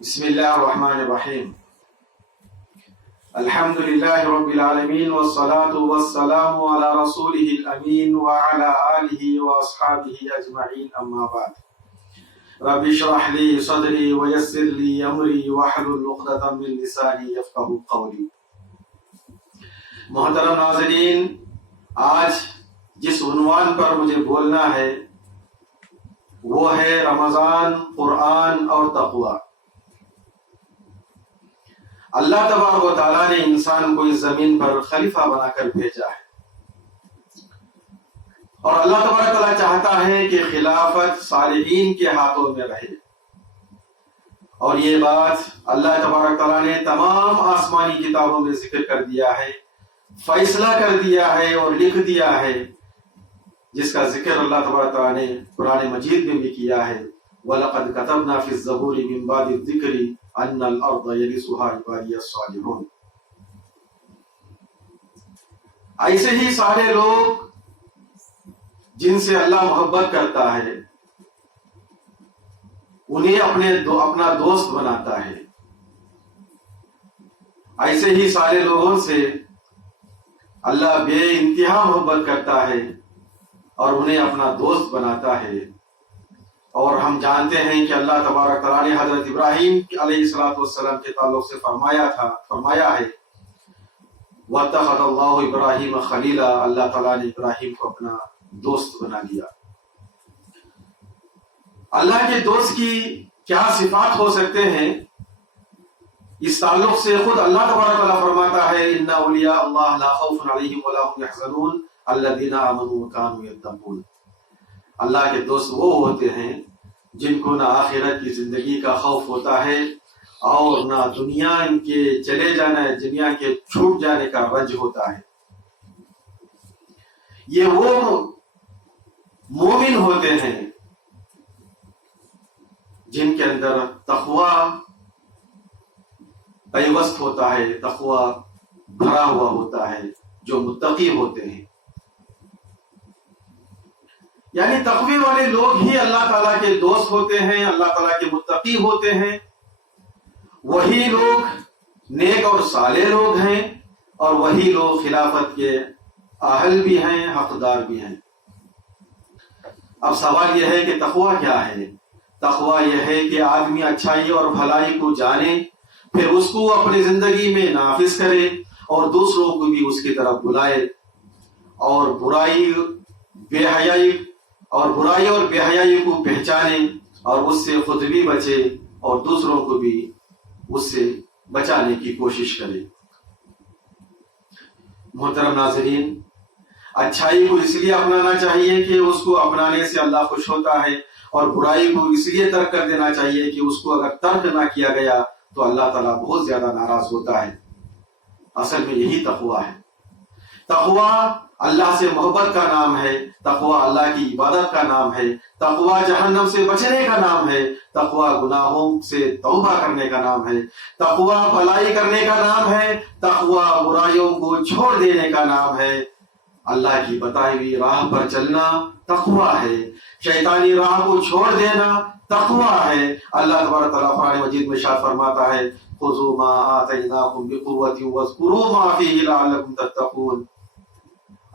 بسم الله الرحمن الرحيم. الحمد لله رب العالمين والصلاة والسلام على رسوله الأمين وعلى آله وأصحابه أجمعين، أما بعد. رب اشرح لي صدري ويسر لي أمري واحلل عقدة من لساني يفقهوا قولي. محترم ناظرین، آج جس عنوان پر مجھے بولنا ہے وہ ہے رمضان، قرآن اور تقوی۔ اللہ تبارک و تعالیٰ نے انسان کو اس زمین پر خلیفہ بنا کر بھیجا ہے، اور اللہ تبارک و تعالیٰ چاہتا ہے کہ خلافت صالحین کے ہاتھوں میں رہے، اور یہ بات اللہ تبارک و تعالیٰ نے تمام آسمانی کتابوں میں ذکر کر دیا ہے، فیصلہ کر دیا ہے اور لکھ دیا ہے، جس کا ذکر اللہ تبارک و تعالیٰ نے قرآن مجید میں بھی کیا ہے۔ وَلَقَدْ كَتَبْنَا فِي الزَّبُورِ مِن بَعْدِ الذِّكْرِ أَنَّ الْأَرْضَ يَرِثُهَا عِبَادِيَ الصَّالِحُونَ۔ ایسے ہی سارے لوگ جن سے اللہ محبت کرتا ہے انہیں اپنا دوست بناتا ہے، ایسے ہی سارے لوگوں سے اللہ بے انتہا محبت کرتا ہے اور انہیں اپنا دوست بناتا ہے۔ اور ہم جانتے ہیں کہ اللہ تبارک تعالیٰ نے حضرت ابراہیم علیہ السلام کے تعلق سے فرمایا ہے وَاتَّخَذَ اللَّهُ إِبْرَاهِيمَ خَلِيلًا، اللہ تعالیٰ نے ابراہیم کو اپنا دوست بنا لیا۔ اللہ کے دوست کی کیا صفات ہو سکتے ہیں، اس تعلق سے خود اللہ تبارک تعالیٰ فرماتا ہے إِنَّ أَوْلِيَاءَ اللَّهِ لَا خَوْفٌ عَلَيْهِمْ وَلَا هُمْ يَحْزَنُونَ الَّذِينَ آمَنُوا وَكَانُوا يَتَّقُونَ۔ اللہ کے دوست وہ ہوتے ہیں جن کو نہ آخرت کی زندگی کا خوف ہوتا ہے اور نہ دنیا ان کے چلے جانا ہے، دنیا کے چھوٹ جانے کا رنج ہوتا ہے۔ یہ وہ مومن ہوتے ہیں جن کے اندر تقوی پیوست ہوتا ہے، تقوی بھرا ہوا ہوتا ہے، جو متقی ہوتے ہیں۔ یعنی تقوی والے لوگ ہی اللہ تعالیٰ کے دوست ہوتے ہیں، اللہ تعالیٰ کے متقی ہوتے ہیں، وہی لوگ نیک اور صالح لوگ ہیں، اور وہی لوگ خلافت کے اہل بھی ہیں، حقدار بھی ہیں۔ اب سوال یہ ہے کہ تقوی کیا ہے؟ تقوی یہ ہے کہ آدمی اچھائی اور بھلائی کو جانے، پھر اس کو اپنی زندگی میں نافذ کرے اور دوسروں کو بھی اس کی طرف بلائے، اور برائی اور بے حیائی کو پہچانے، اور اس سے خود بھی بچے اور دوسروں کو بھی اس سے بچانے کی کوشش کرے۔ محترم ناظرین، اچھائی کو اس لیے اپنانا چاہیے کہ اس کو اپنانے سے اللہ خوش ہوتا ہے، اور برائی کو اس لیے ترک کر دینا چاہیے کہ اس کو اگر ترک نہ کیا گیا تو اللہ تعالیٰ بہت زیادہ ناراض ہوتا ہے۔ اصل میں یہی تقوی ہے۔ تقوی اللہ سے محبت کا نام ہے، تقوی اللہ کی عبادت کا نام ہے، تقوی جہنم سے بچنے کا نام ہے، تقوی گناہوں سے توبہ کرنے کا نام ہے، تقوی بھلائی کرنے کا نام ہے، تقوی برائیوں کو چھوڑ دینے کا نام ہے۔ اللہ کی بتائی ہوئی راہ پر چلنا تقوی ہے، شیطانی راہ کو چھوڑ دینا تقوی ہے۔ اللہ تبارک تعالیٰ قرآن مجید میں ارشاد فرماتا ہے خذوا ما آتیناکم بقوۃ واذکروا ما فیہ لعلکم تتقون۔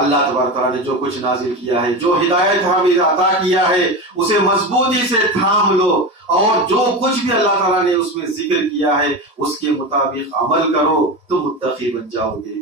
اللہ تبارک تعالیٰ نے جو کچھ نازل کیا ہے، جو ہدایت ہمیں عطا کیا ہے، اسے مضبوطی سے تھام لو، اور جو کچھ بھی اللہ تعالیٰ نے اس میں ذکر کیا ہے اس کے مطابق عمل کرو تو متقی بن جاؤ گے۔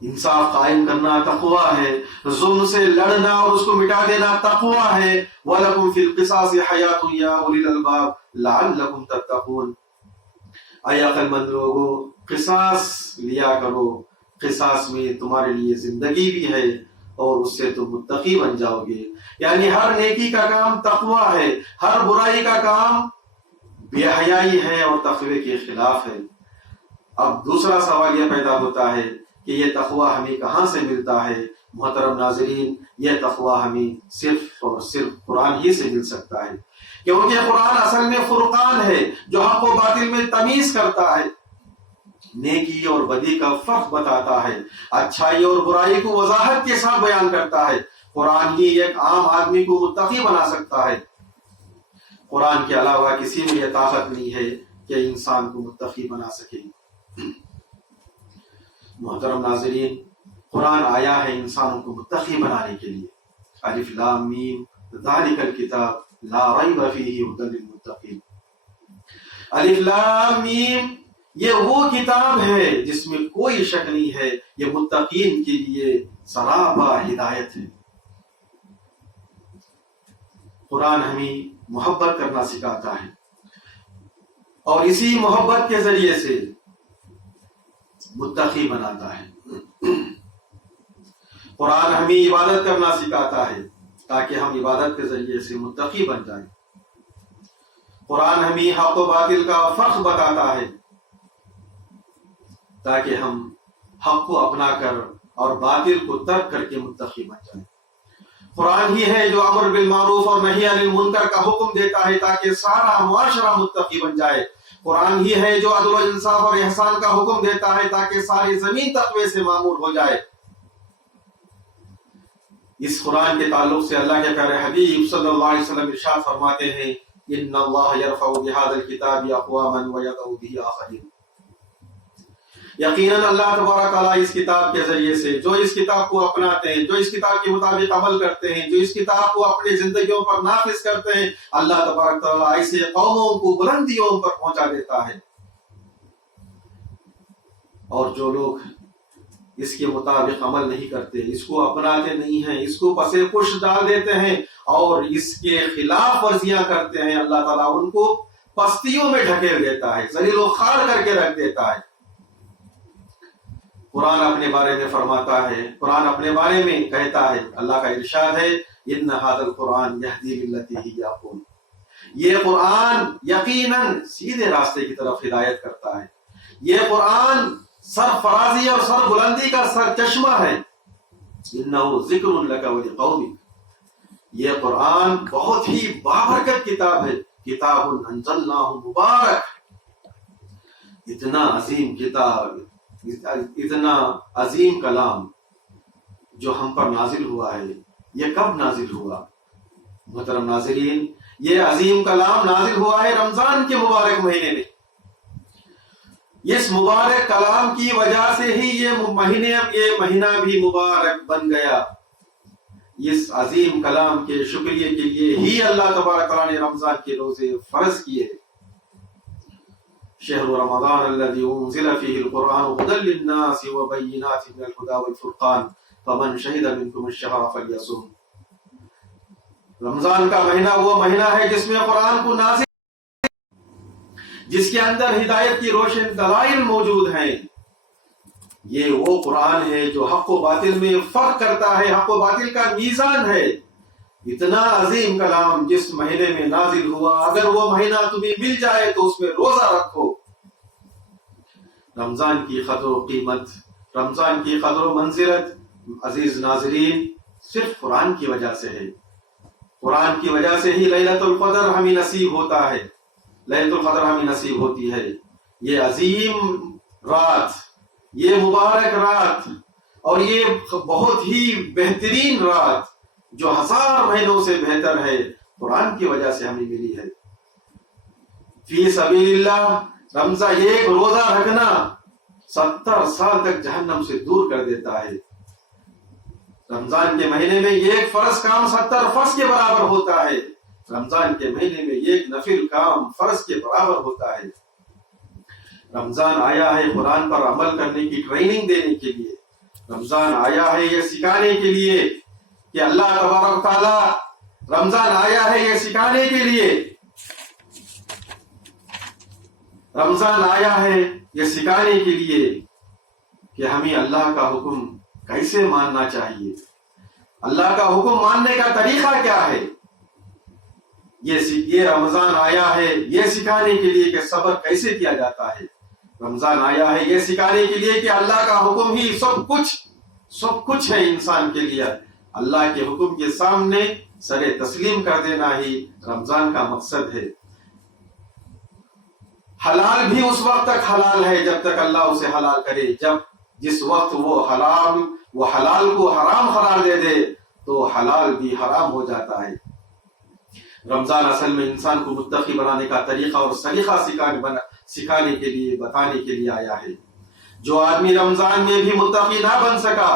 انصاف قائم کرنا تقوی ہے، ظلم سے لڑنا اور اس کو مٹا دینا تقوی ہے۔ وَلَكُمْ فِي الْقِصَاصِ حَيَاةٌ يَا أُولِي الْأَلْبَابِ لَعَلَّكُمْ تَتَّقُونَ۔ اے عقل مند لوگو، قصاص لیا کرو، قصاص میں تمہارے لیے زندگی بھی ہے اور اس سے تم متقی بن جاؤ گے۔ یعنی ہر نیکی کا کام تقوی ہے، ہر برائی کا کام بے حیائی ہے اور تقوی کے خلاف ہے۔ اب دوسرا سوال یہ پیدا ہوتا ہے کہ یہ تقوی ہمیں کہاں سے ملتا ہے؟ محترم ناظرین، یہ تقوی ہمیں صرف اور صرف قرآن ہی سے مل سکتا ہے، کیونکہ قرآن اصل میں فرقان ہے جو حق و باطل میں تمیز کرتا ہے، نیکی اور بدی کا فرق بتاتا ہے، اچھائی اور برائی کو وضاحت کے ساتھ بیان کرتا ہے۔ قرآن ہی ایک عام آدمی کو متقی بنا سکتا ہے۔ قرآن کے علاوہ کسی میں یہ طاقت نہیں ہے کہ انسان کو متقی بنا سکے۔ محترم ناظرین، قرآن آیا ہے انسانوں کو متقی بنانے کے لیے۔ الف لام میم ذالک الکتاب لا ریب فیہ ھدی للمتقین۔ الف لام میم یہ وہ کتاب ہے جس میں کوئی شک نہیں ہے، یہ متقین کے لیے سراپا ہدایت ہے۔ قرآن ہمیں محبت کرنا سکھاتا ہے اور اسی محبت کے ذریعے سے متقی بناتا ہے۔ قرآن ہمیں عبادت کرنا سکھاتا ہے تاکہ ہم عبادت کے ذریعے سے متقی بن جائیں۔ قرآن ہمیں حق و باطل کا فرق بتاتا ہے تاکہ ہم حق کو اپنا کر اور باطل کو ترک کر کے متقی بن جائیں۔ قرآن ہی ہے جو امر بالمعروف اور نہی عن المنکر کا حکم دیتا ہے تاکہ سارا معاشرہ متقی بن جائے۔ قرآن ہی ہے جو عدل و انصاف اور احسان کا حکم دیتا ہے تاکہ ساری زمین تقوی سے معمور ہو جائے۔ اس قرآن کے تعلق سے اللہ کے پیارے حبیب صلی اللہ علیہ وسلم ارشاد فرماتے ہیں ان اللہ یرفع بہذا الکتاب اقواما ویضع بہ آخرین۔ یقیناً اللہ تبارک تعالیٰ اس کتاب کے ذریعے سے جو اس کتاب کو اپناتے ہیں، جو اس کتاب کے مطابق عمل کرتے ہیں، جو اس کتاب کو اپنی زندگیوں پر نافذ کرتے ہیں، اللہ تبارک تعالیٰ ایسے قوموں کو بلندیوں پر پہنچا دیتا ہے۔ اور جو لوگ اس کے مطابق عمل نہیں کرتے، اس کو اپناتے نہیں ہیں، اس کو پسے پش ڈال دیتے ہیں اور اس کے خلاف ورزیاں کرتے ہیں، اللہ تعالیٰ ان کو پستیوں میں ڈھکیل دیتا ہے، ذلیل و خوار کر کے رکھ دیتا ہے۔ قرآن اپنے بارے میں فرماتا ہے، قرآن اپنے بارے میں کہتا ہے، اللہ کا ارشاد ہے ان ھذا القرآن یہدی للتی ہی اقوم۔ یہ قرآن یقیناً سیدھے راستے کی طرف ہدایت کرتا ہے۔ یہ قرآن سرفرازی اور سر بلندی کا سر چشمہ ہے۔ انہ ذکر لک ولقومک، یہ قرآن بہت ہی بابرکت کتاب ہے۔ کتاب انزلناہ مبارک، اتنا عظیم کتاب، اتنا عظیم کلام جو ہم پر نازل ہوا ہے۔ یہ کب نازل ہوا؟ محترم ناظرین، یہ عظیم کلام نازل ہوا ہے رمضان کے مبارک مہینے میں۔ اس مبارک کلام کی وجہ سے ہی یہ مہینہ بھی مبارک بن گیا۔ اس عظیم کلام کے شکریہ کے لیے ہی اللہ تبارک تعالیٰ نے رمضان کے روزے فرض کیے۔ شہر رمضان الذي انزل فيه القرآن هدى للناس وبينات من الهدى والفرقان فمن شهد منكم الشهر فليصم۔ رمضان کا مہینہ وہ مہینہ ہے جس میں قرآن کو نازل، جس کے اندر ہدایت کی روشن دلائل موجود ہیں۔ یہ وہ قرآن ہے جو حق و باطل میں فرق کرتا ہے، حق و باطل کا میزان ہے۔ اتنا عظیم کلام جس مہینے میں نازل ہوا، اگر وہ مہینہ تمہیں مل جائے تو اس میں روزہ رکھو۔ رمضان کی قدر و قیمت، رمضان کی قدر و منزلت عزیز ناظرین صرف قرآن کی وجہ سے ہے۔ قرآن کی وجہ سے ہی لیلۃ القدر ہمیں نصیب ہوتا ہے، لیلۃ القدر ہمیں نصیب ہوتی ہے۔ یہ عظیم رات، یہ مبارک رات اور یہ بہت ہی بہترین رات جو 1000 مہینوں سے بہتر ہے، قرآن کی وجہ سے ہمیں ملی ہے۔ فی سبیل اللہ، رمضان ایک روزہ رکھنا 70 سال تک جہنم سے دور کر دیتا ہے۔ رمضان کے مہینے میں ایک فرض کام 70 فرض کے برابر ہوتا ہے۔ رمضان کے مہینے میں ایک نفل کام فرض کے برابر ہوتا ہے۔ رمضان آیا ہے قرآن پر عمل کرنے کی ٹریننگ دینے کے لیے۔ رمضان آیا ہے یہ سکھانے کے لیے کہ اللہ تبارک تعالی، رمضان آیا ہے یہ سکھانے کے لیے، رمضان آیا ہے یہ سکھانے کے لیے کہ ہمیں اللہ کا حکم کیسے ماننا چاہیے، اللہ کا حکم ماننے کا طریقہ کیا ہے۔ یہ رمضان آیا ہے یہ سکھانے کے لیے کہ صبر کیسے کیا جاتا ہے۔ رمضان آیا ہے یہ سکھانے کے لیے کہ اللہ کا حکم ہی سب کچھ ہے انسان کے لیے۔ اللہ کے حکم کے سامنے سر تسلیم کر دینا ہی رمضان کا مقصد ہے۔ حلال بھی اس وقت تک حلال ہے جب تک اللہ اسے حلال کرے، جس وقت وہ حلال کو حرام قرار دے دے تو حلال بھی حرام ہو جاتا ہے۔ رمضان اصل میں انسان کو متقی بنانے کا طریقہ اور سلیقہ سکھانے کے لیے، بتانے کے لیے آیا ہے۔ جو آدمی رمضان میں بھی متقی نہ بن سکا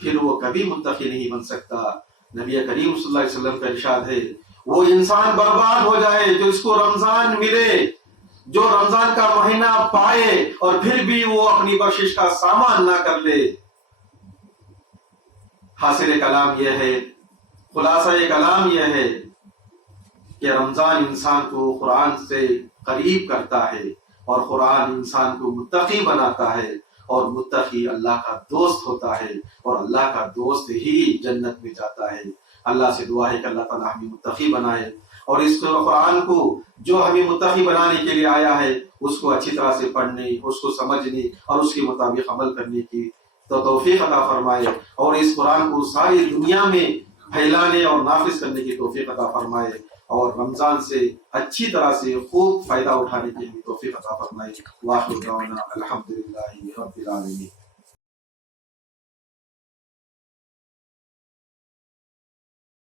پھر وہ کبھی متقی نہیں بن سکتا۔ نبی کریم صلی اللہ علیہ وسلم کا ارشاد ہے وہ انسان برباد ہو جائے جو اس کو رمضان ملے، جو رمضان کا مہینہ پائے اور پھر بھی وہ اپنی بخشش کا سامان نہ کر لے۔ حاصل کلام یہ ہے، خلاصہ کلام یہ ہے کہ رمضان انسان کو قرآن سے قریب کرتا ہے اور قرآن انسان کو متقی بناتا ہے، اور متقی اللہ کا دوست ہوتا ہے، اور اللہ کا دوست ہی جنت میں جاتا ہے۔ اللہ سے دعا ہے کہ اللہ تعالیٰ ہمیں متقی بنائے، اور اس قرآن کو جو ہمیں متقی بنانے کے لیے آیا ہے اس کو اچھی طرح سے پڑھنے، اس کو سمجھنے اور اس کے مطابق عمل کرنے کی تو توفیق عطا فرمائے، اور اس قرآن کو ساری دنیا میں پھیلانے اور نافذ کرنے کی توفیق عطا فرمائے، اور رمضان سے اچھی طرح سے خوب فائدہ اٹھانے کی توفیق عطا فرمائے۔ وآخر دعوانا الحمدللہ رب العالمین۔